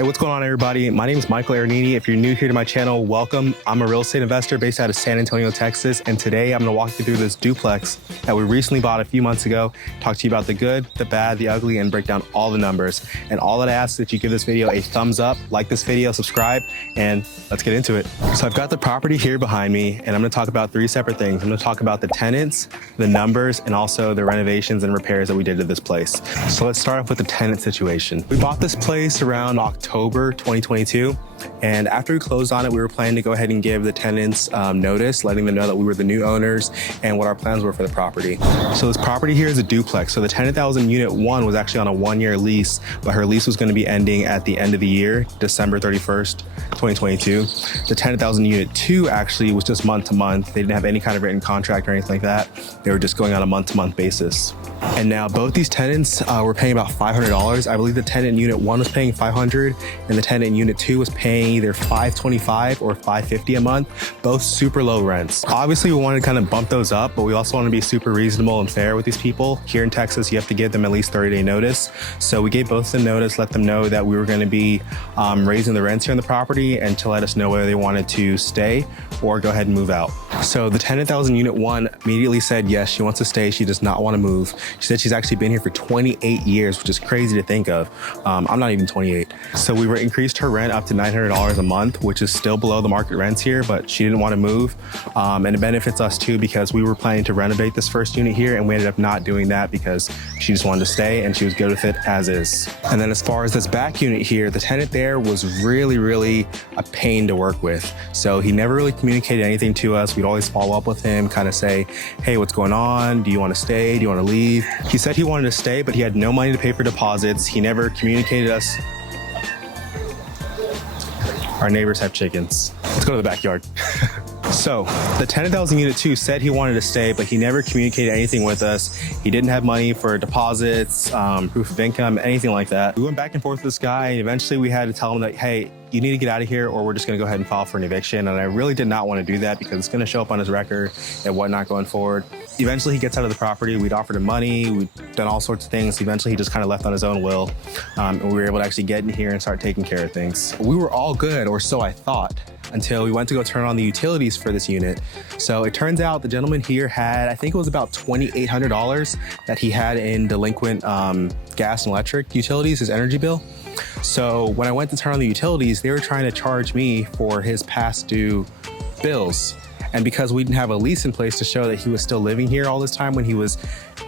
Hey, what's going on, everybody? My name is Michael Aranini. If you're new here to my channel, welcome. I'm a real estate investor based out of San Antonio, Texas, and today I'm going to walk you through this duplex that we recently bought a few months ago, talk to you about the good, the bad, the ugly, and break down all the numbers. And all that I ask is that you give this video a thumbs up, like this video, subscribe, and let's get into it. So I've got the property here behind me, and I'm going to talk about three separate things. I'm going to talk about the tenants, the numbers, and also the renovations and repairs that we did to this place. So let's start off with the tenant situation. We bought this place around October 2022. And after we closed on it, we were planning to go ahead and give the tenants notice, letting them know that we were the new owners and what our plans were for the property. So this property here is a duplex. So the tenant that was in unit 1 was actually on a 1-year lease, but her lease was going to be ending at the end of the year, December 31st, 2022. The tenant that was in unit 2 actually was just month to month. They didn't have any kind of written contract or anything like that. They were just going on a month-to-month basis. And now both these tenants were paying about $500. I believe the tenant in unit 1 was paying $500 and the tenant in unit 2 was paying either $525 or $550 a month, both super low rents. Obviously, we wanted to kind of bump those up, but we also want to be super reasonable and fair with these people. Here in Texas, you have to give them at least 30-day notice. So we gave both of them notice, let them know that we were going to be raising the rents here on the property and to let us know whether they wanted to stay or go ahead and move out. So the tenant that was in unit 1 immediately said yes, she wants to stay. She does not want to move. She said she's actually been here for 28 years, which is crazy to think of. I'm not even 28. So we increased her rent up to $900 a month, which is still below the market rents here, but she didn't want to move. And it benefits us too, because we were planning to renovate this first unit here and we ended up not doing that because she just wanted to stay and she was good with it as is. And then as far as this back unit here, the tenant there was really a pain to work with. So he never really communicated anything to us. We'd always follow up with him, kind of say, hey, what's going on? Do you want to stay? Do you want to leave? He said he wanted to stay, but he had no money to pay for deposits. He never communicated us. Our neighbors have chickens. Let's go to the backyard. So the tenant that was in unit 2 said he wanted to stay, but he never communicated anything with us. He didn't have money for deposits, proof of income, anything like that. We went back and forth with this guy, and eventually we had to tell him that, hey, you need to get out of here or we're just gonna go ahead and file for an eviction. And I really did not want to do that because it's gonna show up on his record and whatnot going forward. Eventually he gets out of the property. We'd offered him money. We'd done all sorts of things. Eventually he just kind of left on his own will. And we were able to actually get in here and start taking care of things. We were all good, or so I thought, until we went to go turn on the utilities for this unit. So it turns out the gentleman here had, I think it was about $2,800 that he had in delinquent gas and electric utilities, his energy bill. So when I went to turn on the utilities, they were trying to charge me for his past due bills. And because we didn't have a lease in place to show that he was still living here all this time when he was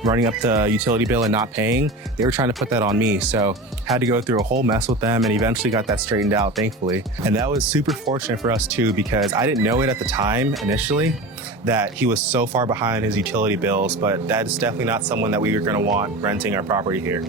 running up the utility bill and not paying, they were trying to put that on me. So had to go through a whole mess with them and eventually got that straightened out, thankfully. And that was super fortunate for us too, because I didn't know it at the time initially that he was so far behind his utility bills, but that is definitely not someone that we were gonna want renting our property here.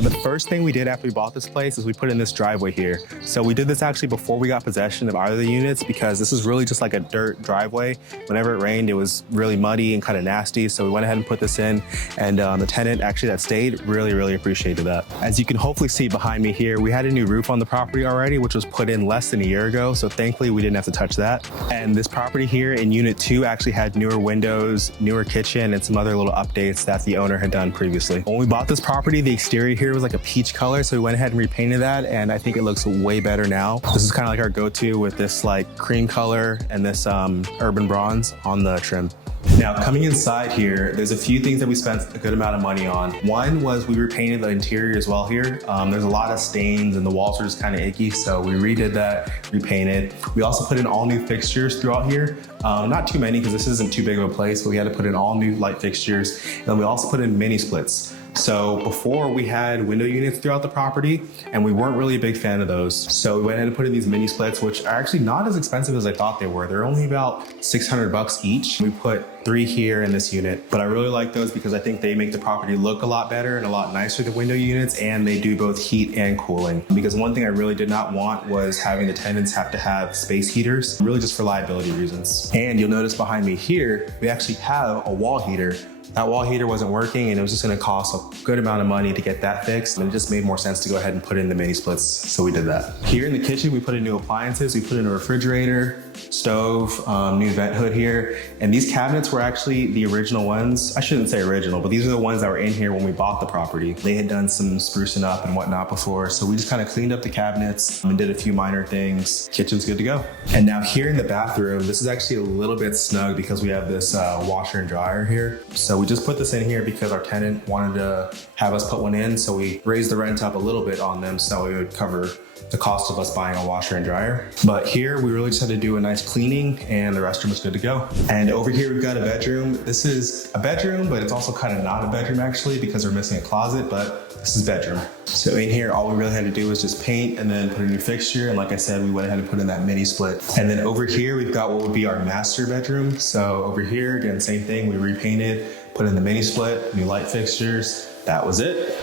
The first thing we did after we bought this place is we put in this driveway here. So we did this actually before we got possession of either of the units, because this is really just like a dirt driveway. Whenever it rained, it was really muddy and kind of nasty. So we went ahead and put this in, and the tenant actually that stayed really appreciated that. As you can hopefully see behind me here, we had a new roof on the property already, which was put in less than a year ago. So thankfully we didn't have to touch that. And this property here in unit 2 actually had newer windows, newer kitchen, and some other little updates that the owner had done previously. When we bought this property, the exterior here was like a peach color, so we went ahead and repainted that, and I think it looks way better now. This is kind of like our go-to with this like cream color and this urban bronze on the trim. Now, coming inside here, there's a few things that we spent a good amount of money on. One was we repainted the interior as well here. There's a lot of stains and the walls are just kind of icky, so we redid that, repainted. We also put in all new fixtures throughout here. Not too many because this isn't too big of a place, but we had to put in all new light fixtures. And then we also put in mini splits. So before we had window units throughout the property and we weren't really a big fan of those. So we went ahead and put in these mini splits, which are actually not as expensive as I thought they were. They're only about $600 each. We put 3 here in this unit, but I really like those because I think they make the property look a lot better and a lot nicer than window units, and they do both heat and cooling. Because one thing I really did not want was having the tenants have to have space heaters, really just for liability reasons. And you'll notice behind me here, we actually have a wall heater. That wall heater wasn't working and it was just gonna cost a good amount of money to get that fixed. And it just made more sense to go ahead and put in the mini splits. So we did that. Here in the kitchen, we put in new appliances. We put in a refrigerator, stove, new vent hood here. And these cabinets were actually the original ones. I shouldn't say original, but these are the ones that were in here when we bought the property. They had done some sprucing up and whatnot before. So we just kind of cleaned up the cabinets and did a few minor things. Kitchen's good to go. And now here in the bathroom, this is actually a little bit snug because we have this washer and dryer here. So we just put this in here because our tenant wanted to have us put one in. So we raised the rent up a little bit on them so it would cover the cost of us buying a washer and dryer. But here we really just had to do a nice cleaning and the restroom is good to go. And over here we've got a bedroom. This is a bedroom, but it's also kind of not a bedroom actually because we're missing a closet, but this is bedroom. So in here, all we really had to do was just paint and then put a new fixture. And like I said, we went ahead and put in that mini split. And then over here, we've got what would be our master bedroom. So over here, again, same thing. We repainted, put in the mini split, new light fixtures. That was it.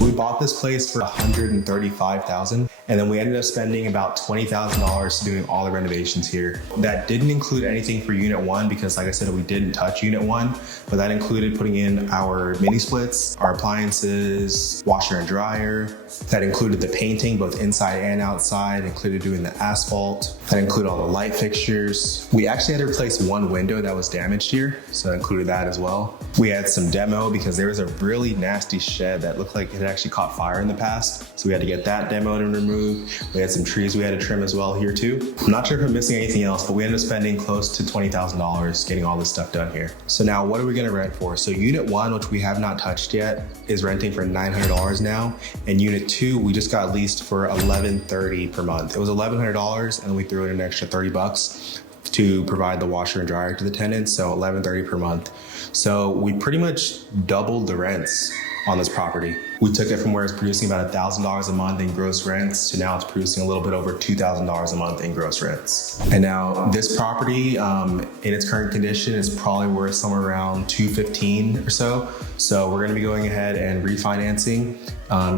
We bought this place for $135,000, and then we ended up spending about $20,000 doing all the renovations here. That didn't include anything for unit 1 because like I said, we didn't touch unit 1, but that included putting in our mini splits, our appliances, washer and dryer. That included the painting, both inside and outside, included doing the asphalt. That included all the light fixtures. We actually had to replace one window that was damaged here, so that included that as well. We had some demo because there was a really nasty shed that looked like it had actually caught fire in the past. So we had to get that demoed and removed. We had some trees we had to trim as well here too. I'm not sure if I'm missing anything else, but we ended up spending close to $20,000 getting all this stuff done here. So now what are we gonna rent for? So unit 1, which we have not touched yet, is renting for $900 now. And unit 2, we just got leased for $1,130 per month. It was $1,100 and we threw in an extra 30 bucks to provide the washer and dryer to the tenants. So $1,130 per month. So we pretty much doubled the rents on this property. We took it from where it's producing about $1,000 a month in gross rents to now it's producing a little bit over $2,000 a month in gross rents. And now this property in its current condition is probably worth somewhere around $215 or so. So we're gonna be going ahead and refinancing,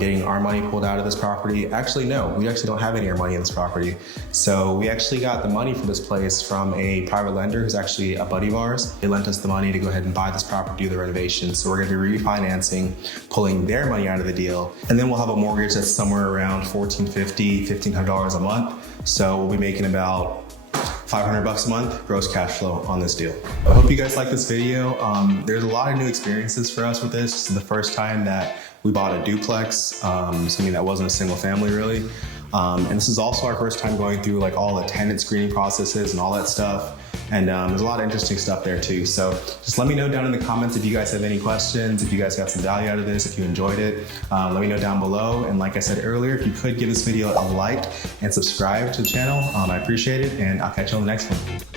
getting our money pulled out of this property. Actually, no, we actually don't have any of our money in this property. So we actually got the money for this place from a private lender who's actually a buddy of ours. They lent us the money to go ahead and buy this property, do the renovations. So we're gonna be refinancing, pulling their money out of the deal. And then we'll have a mortgage that's somewhere around $1,450, $1,500 a month. So we'll be making about 500 bucks a month gross cash flow on this deal. I hope you guys like this video. There's a lot of new experiences for us with this. This is the first time that we bought a duplex, something that wasn't a single family really. And this is also our first time going through like all the tenant screening processes and all that stuff. And there's a lot of interesting stuff there too. So just let me know down in the comments if you guys have any questions, if you guys got some value out of this, if you enjoyed it, let me know down below. And like I said earlier, if you could give this video a like and subscribe to the channel, I appreciate it. And I'll catch you on the next one.